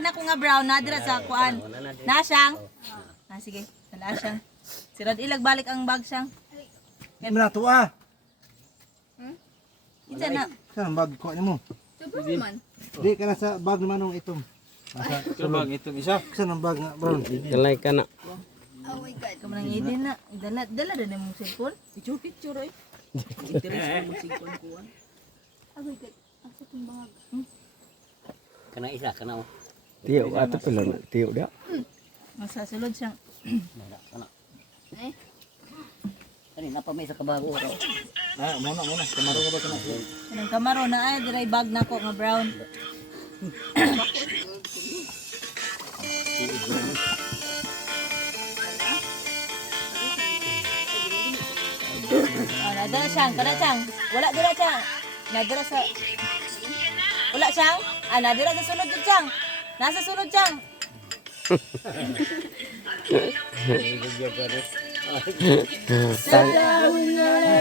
Na ko nga brown na dira sa kuan. Na siyang. Ah sige, wala siyang. Sirad ilag balik ang bag siyang. Hindi mo na ito ah. Kinsa na? Saan ang bag ko mo? Super man. Di ka na sa bag naman ng itom. Sa bag itong isa? Saan ang bag nga brown? Kalay ka na. Oh my god. Kamu nang idin na. Dala din mong cellphone. Picture eh. Interest mo cellphone ko. Oh my god. Asa tong bag? Kana isa kana. Tiyo ato pala na. Tiyo dia. Masa sulod siyang. Kana. Kani napa may sa kabago raw. Muna. Kamaro ka ba ito na? Kanang kamaro na ay dira bag nako nga brown. Ah, nadira siyang, kada siyang. Wala dira siyang. Nadira sa wala siyang. Ah, nadira sa sulod jud siyang. Nasa sulod siyang.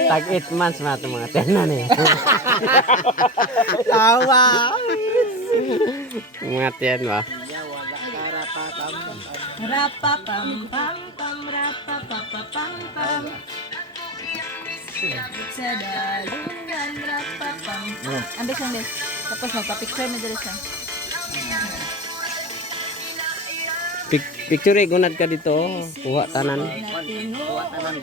Tag 8 months na ito mga tenan eh. Tawa! Mga tiyan ba? Rapa pam pam pam rapa pa pa pam pam. Sa dalungan rapa pam. Ambil siyang din. Tapos magpa-picture na dito siya. Picture gunad ka dito. Kuha tanan. Natingo.